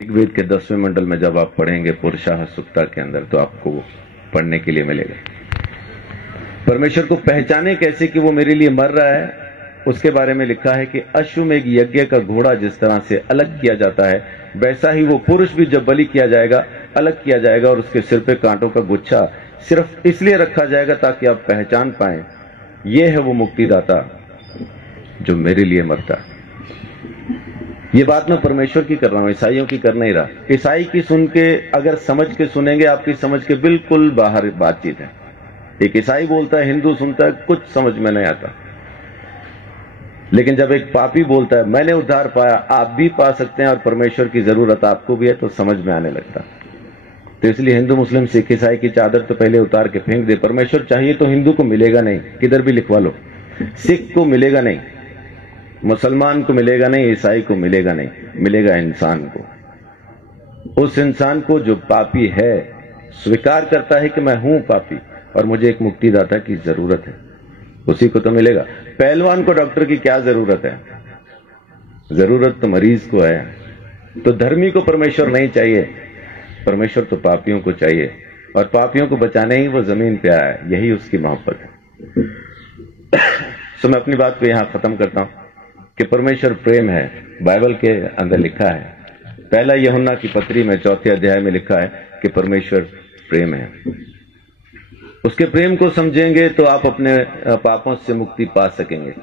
ऋग्वेद के 10वें मंडल में जब आप पढ़ेंगे पुरुषाः सुक्ता के अंदर, तो आपको पढ़ने के लिए मिलेगा। परमेश्वर को पहचाने कैसे कि वो मेरे लिए मर रहा है, उसके बारे में लिखा है कि अश्वमेघ यज्ञ का घोड़ा जिस तरह से अलग किया जाता है, वैसा ही वो पुरुष भी जब बलि किया जाएगा अलग किया जाएगा, और उसके सिर पे कांटों का गुच्छा सिर्फ इसलिए रखा जाएगा ताकि आप पहचान पाएं ये है वो मुक्तिदाता जो मेरे लिए मरता। ये बात मैं परमेश्वर की कर रहा हूं, ईसाइयों की कर नहीं रहा। ईसाई की सुन के अगर समझ के सुनेंगे, आपकी समझ के बिल्कुल बाहर बातचीत है। एक ईसाई बोलता है, हिंदू सुनता है, कुछ समझ में नहीं आता। लेकिन जब एक पापी बोलता है मैंने उद्धार पाया, आप भी पा सकते हैं और परमेश्वर की जरूरत आपको भी है, तो समझ में आने लगता। तो इसलिए हिंदू मुस्लिम सिख ईसाई की चादर तो पहले उतार के फेंक दे। परमेश्वर चाहिए तो हिंदू को मिलेगा नहीं, किधर भी लिखवा लो। सिख को मिलेगा नहीं, मुसलमान को मिलेगा नहीं, ईसाई को मिलेगा नहीं, मिलेगा इंसान को। उस इंसान को जो पापी है, स्वीकार करता है कि मैं हूं पापी और मुझे एक मुक्तिदाता की जरूरत है, उसी को तो मिलेगा। पहलवान को डॉक्टर की क्या जरूरत है? जरूरत तो मरीज को है। तो धर्मी को परमेश्वर नहीं चाहिए, परमेश्वर तो पापियों को चाहिए, और पापियों को बचाने ही वो जमीन पे आया है, यही उसकी मोहब्बत है। तो मैं अपनी बात को यहां खत्म करता हूं कि परमेश्वर प्रेम है। बाइबल के अंदर लिखा है, पहला यूहन्ना की पत्री में 4 अध्याय में लिखा है कि परमेश्वर प्रेम है। उसके प्रेम को समझेंगे तो आप अपने पापों से मुक्ति पा सकेंगे।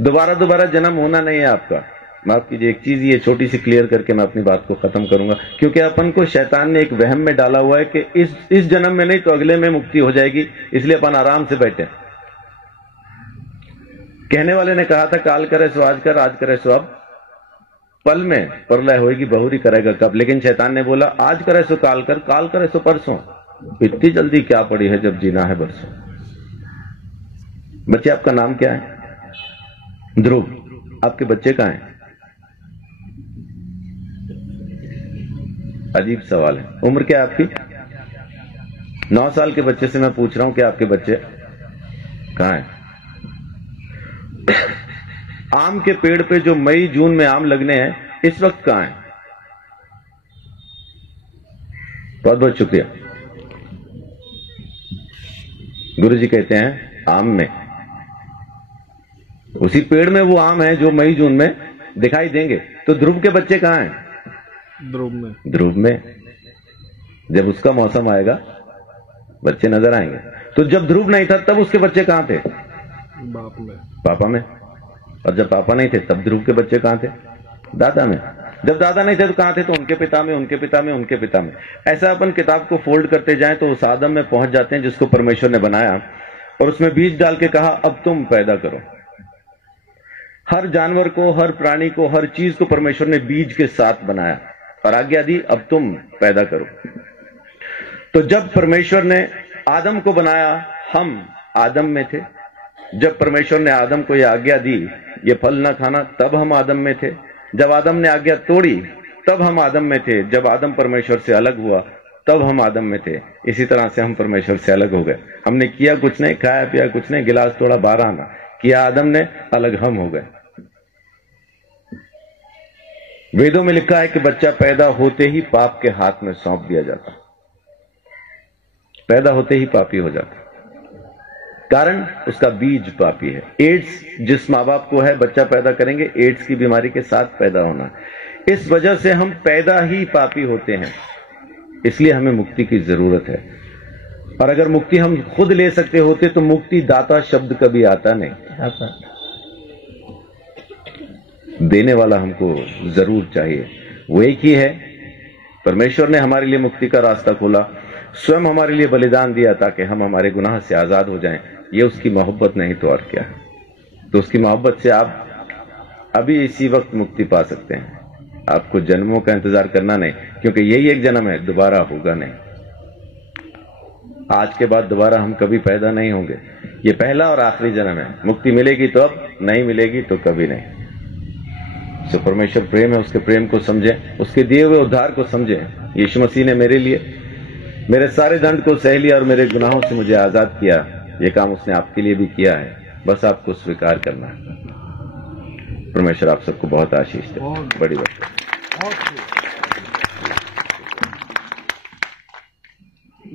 दोबारा जन्म होना नहीं है आपका। माफ कीजिए, एक चीज ये छोटी सी क्लियर करके मैं अपनी बात को खत्म करूंगा, क्योंकि अपन को शैतान ने एक वहम में डाला हुआ है कि इस जन्म में नहीं तो अगले में मुक्ति हो जाएगी, इसलिए अपन आराम से बैठे। कहने वाले ने कहा था काल करे सो आज कर, आज करे सो अब, पल में प्रलय होगी, बहुरी करेगा कब। लेकिन शैतान ने बोला आज करे सो काल कर, काल करे सो परसों। इतनी जल्दी क्या पड़ी है जब जीना है बरसों। बच्चे आपका नाम क्या है? ध्रुव। आपके बच्चे कहां हैं? अजीब सवाल है। उम्र क्या है आपकी? 9 साल के बच्चे से मैं पूछ रहा हूं कि आपके बच्चे कहां हैं? आम के पेड़ पे जो मई जून में आम लगने हैं, इस वक्त कहां हैं? बहुत बहुत शुक्रिया। गुरुजी कहते हैं आम में, उसी पेड़ में वो आम है जो मई जून में दिखाई देंगे। तो ध्रुव के बच्चे कहां हैं? ध्रुव में। जब उसका मौसम आएगा बच्चे नजर आएंगे। तो जब ध्रुव नहीं था तब उसके बच्चे कहां थे? पापा में। और जब पापा नहीं थे तब ध्रुव के बच्चे कहां थे? दादा में। जब दादा नहीं थे तो कहां थे? तो उनके पिता में, उनके पिता में, उनके पिता में। ऐसा अपन किताब को फोल्ड करते जाएं तो उस आदम में पहुंच जाते हैं जिसको परमेश्वर ने बनाया, और उसमें बीज डाल के कहा अब तुम पैदा करो। हर जानवर को, हर प्राणी को, हर चीज को परमेश्वर ने बीज के साथ बनाया और आज्ञा दी अब तुम पैदा करो। तो जब परमेश्वर ने आदम को बनाया, हम आदम में थे। जब परमेश्वर ने आदम को यह आज्ञा दी ये फल न खाना, तब हम आदम में थे। जब आदम ने आज्ञा तोड़ी तब हम आदम में थे। जब आदम परमेश्वर से अलग हुआ तब हम आदम में थे। इसी तरह से हम परमेश्वर से अलग हो गए। हमने किया कुछ नहीं, खाया पिया कुछ नहीं, गिलास तोड़ा 12 आना किया आदम ने, अलग हम हो गए। वेदों में लिखा है कि बच्चा पैदा होते ही पाप के हाथ में सौंप दिया जाता। पैदा होते ही पापी हो जाता, कारण उसका बीज पापी है। एड्स जिस माँ बाप को है, बच्चा पैदा करेंगे एड्स की बीमारी के साथ पैदा होना। इस वजह से हम पैदा ही पापी होते हैं, इसलिए हमें मुक्ति की जरूरत है। और अगर मुक्ति हम खुद ले सकते होते तो मुक्ति दाता शब्द कभी आता नहीं। देने वाला हमको जरूर चाहिए, वो एक ही है। परमेश्वर ने हमारे लिए मुक्ति का रास्ता खोला, स्वयं हमारे लिए बलिदान दिया ताकि हम हमारे गुनाह से आजाद हो जाएं। ये उसकी मोहब्बत नहीं तो और क्या है। तो उसकी मोहब्बत से आप अभी इसी वक्त मुक्ति पा सकते हैं। आपको जन्मों का इंतजार करना नहीं, क्योंकि यही एक जन्म है, दोबारा होगा नहीं। आज के बाद दोबारा हम कभी पैदा नहीं होंगे। ये पहला और आखिरी जन्म है। मुक्ति मिलेगी तो अब, नहीं मिलेगी तो कभी नहीं। तो परमेश्वर प्रेम है, उसके प्रेम को समझें, उसके दिए हुए उद्धार को समझें। यीशु मसीह ने मेरे लिए मेरे सारे दंड को सह लिया और मेरे गुनाहों से मुझे आजाद किया। ये काम उसने आपके लिए भी किया है, बस आपको स्वीकार करना है। परमेश्वर आप सबको बहुत आशीष दे। बड़ी बात।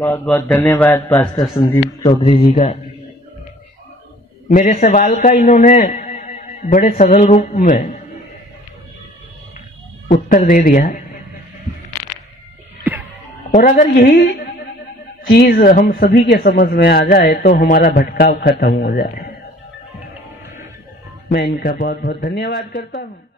बहुत बहुत धन्यवाद पास्टर संदीप चौधरी जी का। मेरे सवाल का इन्होंने बड़े सरल रूप में उत्तर दे दिया, और अगर यही चीज हम सभी के समझ में आ जाए तो हमारा भटकाव खत्म हो जाए। मैं इनका बहुत बहुत धन्यवाद करता हूं।